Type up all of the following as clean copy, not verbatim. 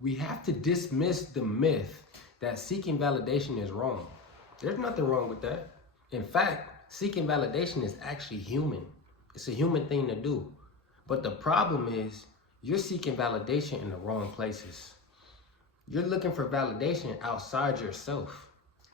We have to dismiss the myth that seeking validation is wrong. There's nothing wrong with that. In fact, seeking validation is actually human. It's a human thing to do. But the problem is you're seeking validation in the wrong places. You're looking for validation outside yourself.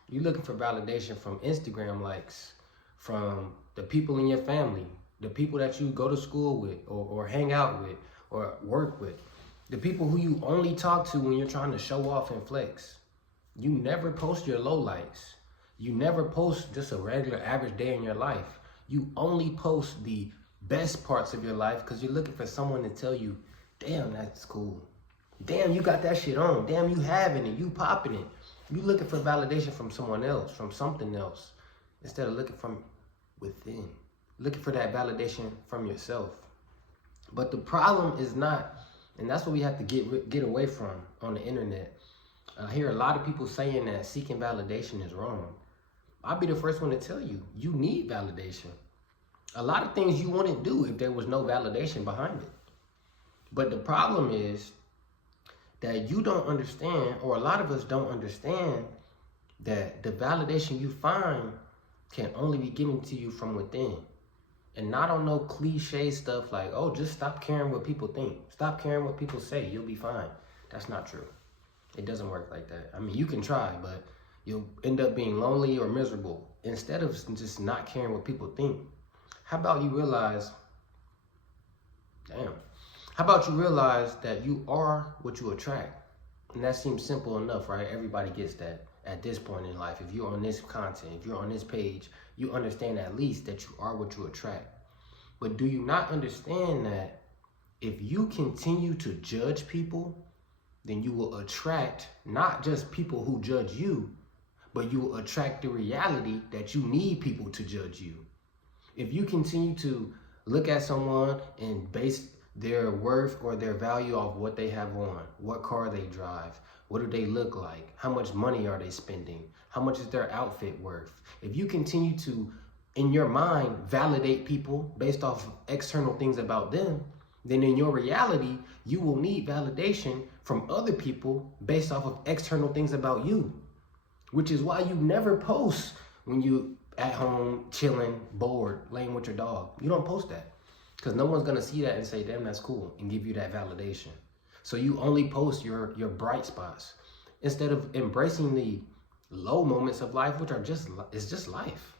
You're looking for validation from Instagram likes, from the people in your family, the people that you go to school with or hang out with or work with, the people who you only talk to when you're trying to show off and flex. You never post your lowlights. You never post just a regular average day in your life. You only post the best parts of your life because you're looking for someone to tell you, damn, that's cool. Damn, you got that shit on. Damn, you having it. You popping it. You looking for validation from someone else, from something else, instead of looking from within. Looking for that validation from yourself. But the problem is not, and that's what we have to get away from on the internet. I hear a lot of people saying that seeking validation is wrong. I'll be the first one to tell you, you need validation. A lot of things you wouldn't do if there was no validation behind it. But the problem is that you don't understand, or a lot of us don't understand, that the validation you find can only be given to you from within. And not on no cliche stuff like, oh, just stop caring what people think. Stop caring what people say. You'll be fine. That's not true. It doesn't work like that. I mean, you can try, but you'll end up being lonely or miserable. Instead of just not caring what people think, how about you realize that you are what you attract? And that seems simple enough, right? Everybody gets that at this point in life. If you're on this content, if you're on this page, you understand at least that you are what you attract. But do you not understand that if you continue to judge people, then you will attract not just people who judge you, but you will attract the reality that you need people to judge you. If you continue to look at someone and base their worth or their value off what they have on, what car they drive, what do they look like, how much money are they spending, how much is their outfit worth? If you continue to, in your mind, validate people based off of external things about them, then in your reality, you will need validation from other people based off of external things about you. Which is why you never post when you at home, chilling, bored, laying with your dog. You don't post that because no one's gonna see that and say, damn, that's cool, and give you that validation. So you only post your bright spots instead of embracing the low moments of life, which are it's just life.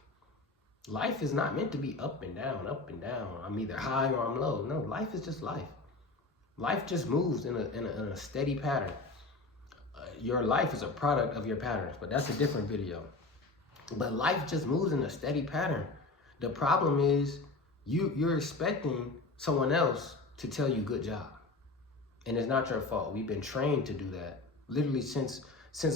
Life is not meant to be up and down, up and down. I'm either high or I'm low. No, life is just life. Life just moves in a steady pattern. Your life is a product of your patterns, but that's a different video. But life just moves in a steady pattern. The problem is you're expecting someone else to tell you good job. And it's not your fault. We've been trained to do that literally since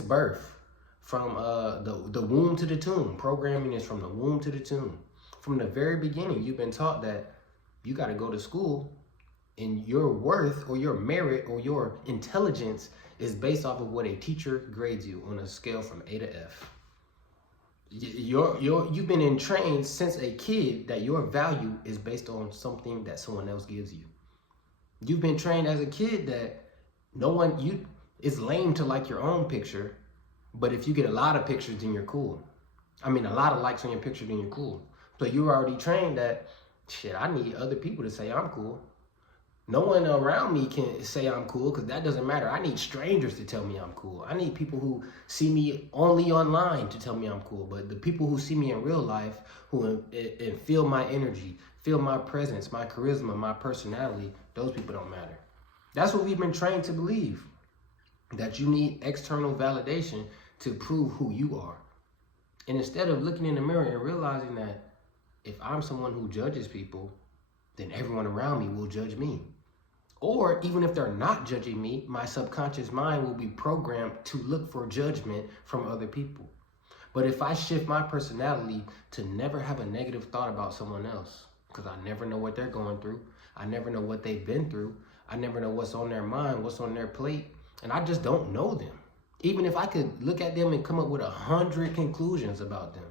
birth. From the womb to the tomb. Programming is from the womb to the tomb. From the very beginning, you've been taught that you got to go to school and your worth or your merit or your intelligence is based off of what a teacher grades you on a scale from A to F. You've been trained since a kid that your value is based on something that someone else gives you. You've been trained as a kid that it's lame to like your own picture, but if you get a lot of pictures, then you're cool. I mean, a lot of likes on your picture, then you're cool. So you're already trained that, shit, I need other people to say I'm cool. No one around me can say I'm cool because that doesn't matter. I need strangers to tell me I'm cool. I need people who see me only online to tell me I'm cool. But the people who see me in real life, who and feel my energy, feel my presence, my charisma, my personality, those people don't matter. That's what we've been trained to believe, that you need external validation to prove who you are. And instead of looking in the mirror and realizing that if I'm someone who judges people, then everyone around me will judge me. Or even if they're not judging me, my subconscious mind will be programmed to look for judgment from other people. But if I shift my personality to never have a negative thought about someone else, because I never know what they're going through, I never know what they've been through, I never know what's on their mind, what's on their plate, and I just don't know them. Even if I could look at them and come up with 100 conclusions about them,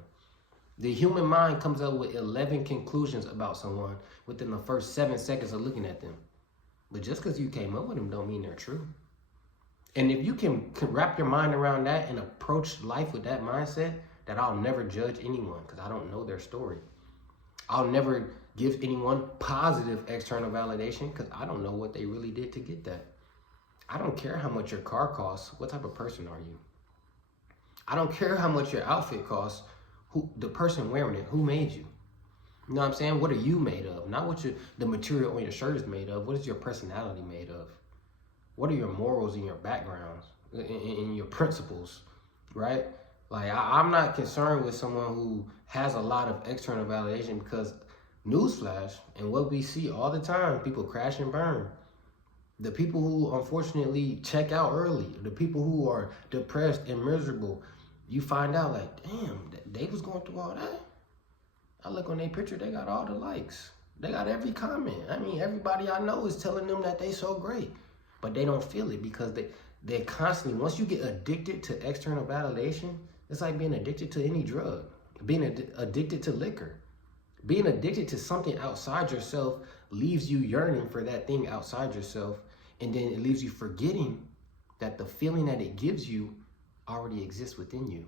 the human mind comes up with 11 conclusions about someone within the first 7 seconds of looking at them. But just because you came up with them don't mean they're true. And if you can wrap your mind around that and approach life with that mindset, that I'll never judge anyone because I don't know their story. I'll never give anyone positive external validation because I don't know what they really did to get that. I don't care how much your car costs. What type of person are you? I don't care how much your outfit costs. Who the person wearing it, who made you? You know what I'm saying? What are you made of? Not what the material on your shirt is made of. What is your personality made of? What are your morals and your backgrounds and your principles, right? Like, I'm not concerned with someone who has a lot of external validation because, newsflash, and what we see all the time, people crash and burn. The people who unfortunately check out early, the people who are depressed and miserable, you find out like, damn, they was going through all that. I look on their picture, they got all the likes. They got every comment. I mean, everybody I know is telling them that they so great, but they don't feel it because they're constantly, once you get addicted to external validation, it's like being addicted to any drug, being addicted to liquor. Being addicted to something outside yourself leaves you yearning for that thing outside yourself, and then it leaves you forgetting that the feeling that it gives you already exists within you.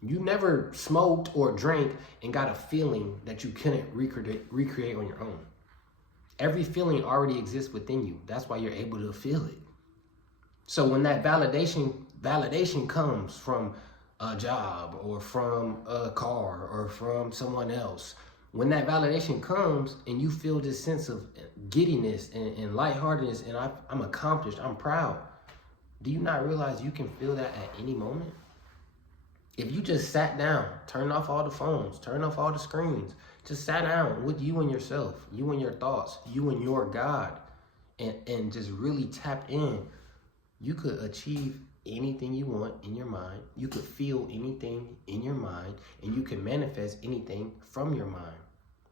You never smoked or drank and got a feeling that you couldn't recreate on your own. Every feeling already exists within you. That's why you're able to feel it. So when that validation comes from a job or from a car or from someone else, when that validation comes and you feel this sense of giddiness and lightheartedness and I'm accomplished, I'm proud, do you not realize you can feel that at any moment? If you just sat down, turned off all the phones, turned off all the screens, just sat down with you and yourself, you and your thoughts, you and your God, and just really tapped in, you could achieve anything you want in your mind. You could feel anything in your mind, and you can manifest anything from your mind.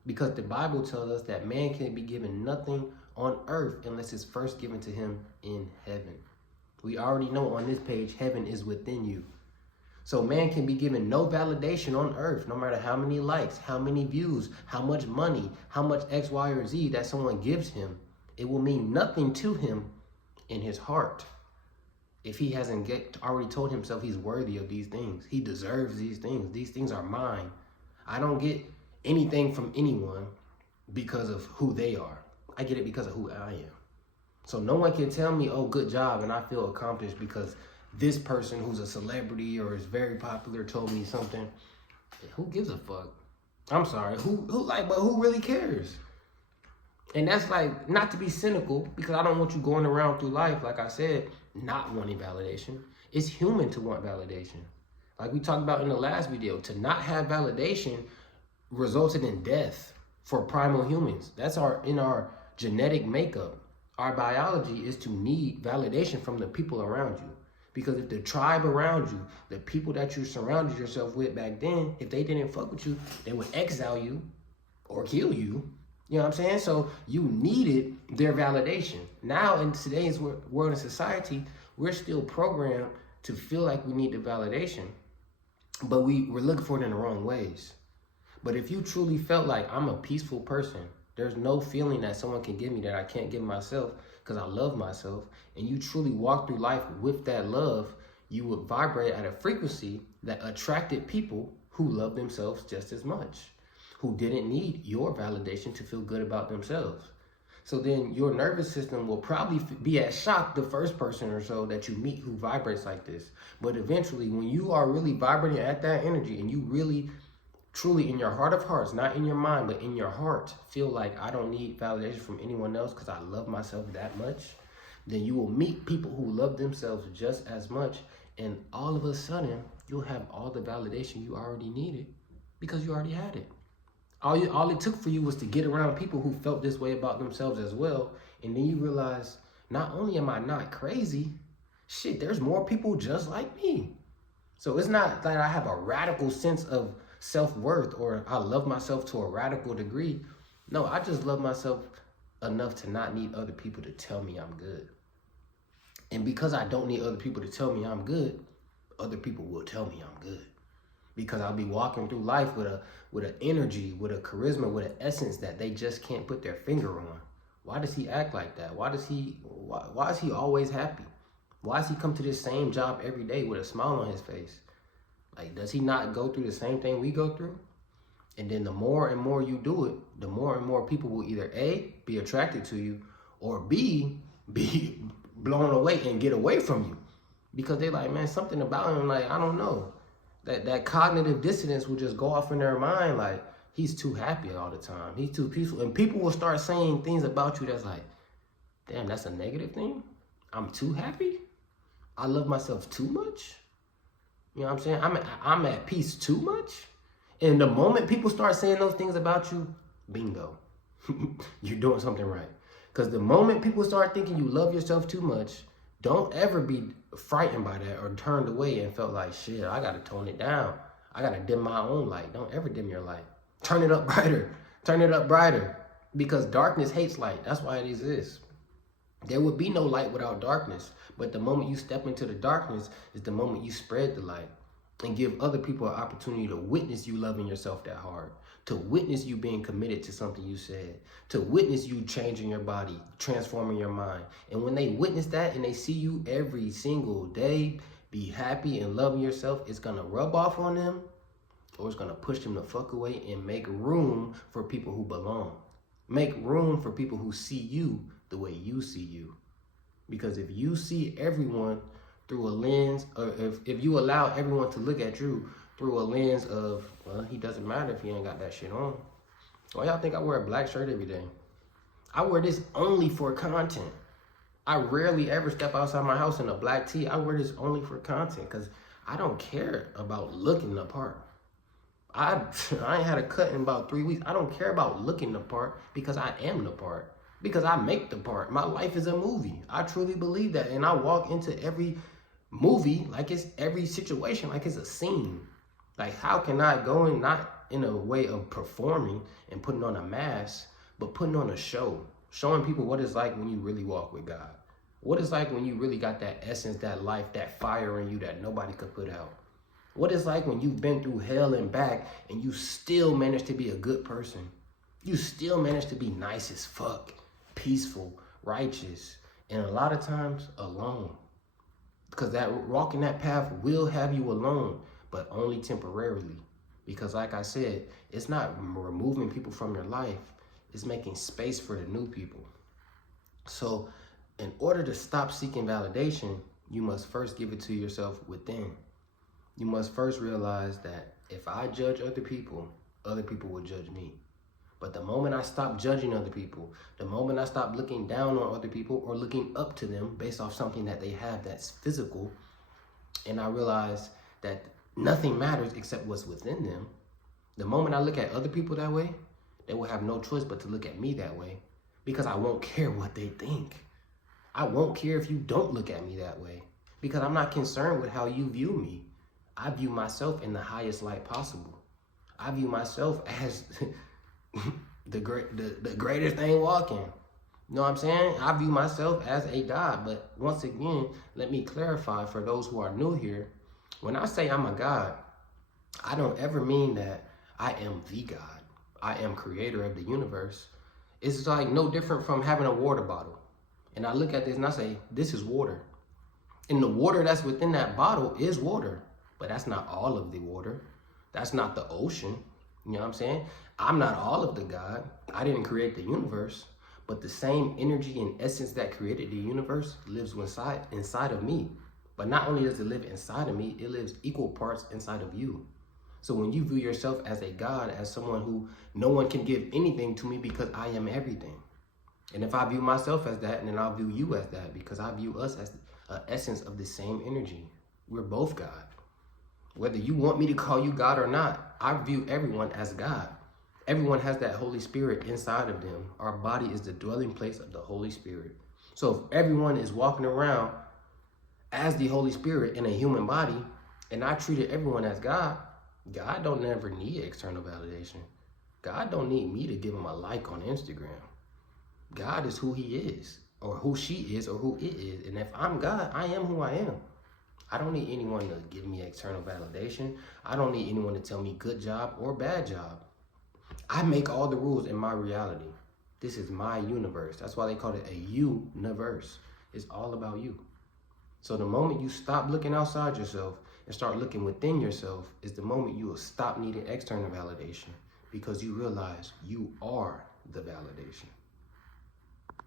Because the Bible tells us that man can be given nothing on earth unless it's first given to him in heaven. We already know on this page, heaven is within you. So man can be given no validation on earth, no matter how many likes, how many views, how much money, how much X, Y, or Z that someone gives him. It will mean nothing to him in his heart if he hasn't already told himself he's worthy of these things. He deserves these things. These things are mine. I don't get anything from anyone because of who they are. I get it because of who I am. So no one can tell me, oh, good job, and I feel accomplished because this person who's a celebrity or is very popular told me something. Who gives a fuck? I'm sorry. But who really cares? And that's like, not to be cynical, because I don't want you going around through life, like I said, not wanting validation. It's human to want validation. Like we talked about in the last video, to not have validation resulted in death for primal humans. That's in our genetic makeup. Our biology is to need validation from the people around you. Because if the tribe around you, the people that you surrounded yourself with back then, if they didn't fuck with you, they would exile you or kill you. You know what I'm saying? So you needed their validation. Now in today's world and society, we're still programmed to feel like we need the validation, but we're looking for it in the wrong ways. But if you truly felt like I'm a peaceful person, there's no feeling that someone can give me that I can't give myself because I love myself, and you truly walk through life with that love, you would vibrate at a frequency that attracted people who love themselves just as much, who didn't need your validation to feel good about themselves. So then your nervous system will probably be at shock the first person or so that you meet who vibrates like this. But eventually, when you are really vibrating at that energy and you really truly in your heart of hearts, not in your mind, but in your heart, feel like I don't need validation from anyone else because I love myself that much, then you will meet people who love themselves just as much. And all of a sudden, you'll have all the validation you already needed because you already had it. All it took for you was to get around people who felt this way about themselves as well. And then you realize, not only am I not crazy, shit, there's more people just like me. So it's not that I have a radical sense of self-worth or I love myself to a radical degree. No, I just love myself enough to not need other people to tell me I'm good. And because I don't need other people to tell me I'm good, other people will tell me I'm good. Because I'll be walking through life with an energy, with a charisma, with an essence that they just can't put their finger on. Why does he act like that? Why is he always happy? Why does he come to this same job every day with a smile on his face? Like, does he not go through the same thing we go through? And then the more and more you do it, the more and more people will either A, be attracted to you, or B, be blown away and get away from you. Because they're like, man, something about him, like, I don't know. That cognitive dissonance will just go off in their mind, like, he's too happy all the time. He's too peaceful. And people will start saying things about you that's like, damn, that's a negative thing? I'm too happy? I love myself too much? You know what I'm saying? I'm at peace too much? And the moment people start saying those things about you, bingo, you're doing something right. Because the moment people start thinking you love yourself too much, don't ever be frightened by that or turned away and felt like, shit, I got to tone it down. I got to dim my own light. Don't ever dim your light. Turn it up brighter. Turn it up brighter. Because darkness hates light. That's why it exists. There would be no light without darkness. But the moment you step into the darkness is the moment you spread the light and give other people an opportunity to witness you loving yourself that hard, to witness you being committed to something you said, to witness you changing your body, transforming your mind. And when they witness that and they see you every single day be happy and loving yourself, it's going to rub off on them, or it's going to push them the fuck away and make room for people who belong. Make room for people who see you the way you see you. Because if you see everyone through a lens, or if you allow everyone to look at you through a lens of, well, he doesn't matter if he ain't got that shit on. Why y'all think I wear a black shirt every day? I wear this only for content. I rarely ever step outside my house in a black tee. I wear this only for content because I don't care about looking the part. I ain't had a cut in about 3 weeks. I don't care about looking the part because I am the part. Because I make the part. My life is a movie. I truly believe that. And I walk into every movie like it's every situation, like it's a scene. Like, how can I go in, not in a way of performing and putting on a mask, but putting on a show, showing people what it's like when you really walk with God. What it's like when you really got that essence, that life, that fire in you that nobody could put out. What it's like when you've been through hell and back and you still manage to be a good person. You still manage to be nice as fuck, peaceful, righteous, and a lot of times alone. Because that walking that path will have you alone, but only temporarily. Because like I said, it's not removing people from your life. It's making space for the new people. So in order to stop seeking validation, you must first give it to yourself within. You must first realize that if I judge other people will judge me. But the moment I stop judging other people, the moment I stop looking down on other people or looking up to them based off something that they have that's physical, and I realize that nothing matters except what's within them, the moment I look at other people that way, they will have no choice but to look at me that way, because I won't care what they think. I won't care if you don't look at me that way, because I'm not concerned with how you view me. I view myself in the highest light possible. I view myself as the greatest thing walking. You know what I'm saying? I view myself as a God. But once again, let me clarify for those who are new here. When I say I'm a God, I don't ever mean that I am the God. I am creator of the universe. It's like no different from having a water bottle. And I look at this and I say, this is water. And the water that's within that bottle is water. But that's not all of the water. That's not the ocean. You know what I'm saying? I'm not all of the God. I didn't create the universe. But the same energy and essence that created the universe lives inside of me. But not only does it live inside of me, it lives equal parts inside of you. So when you view yourself as a God, as someone who no one can give anything to me because I am everything. And if I view myself as that, then I'll view you as that, because I view us as an essence of the same energy. We're both God. Whether you want me to call you God or not, I view everyone as God. Everyone has that Holy Spirit inside of them. Our body is the dwelling place of the Holy Spirit. So if everyone is walking around as the Holy Spirit in a human body, and I treated everyone as God, God don't never need external validation. God don't need me to give him a like on Instagram. God is who he is, or who she is, or who it is. And if I'm God, I am who I am. I don't need anyone to give me external validation. I don't need anyone to tell me good job or bad job. I make all the rules in my reality. This is my universe. That's why they call it a universe. It's all about you. So the moment you stop looking outside yourself and start looking within yourself is the moment you will stop needing external validation, because you realize you are the validation.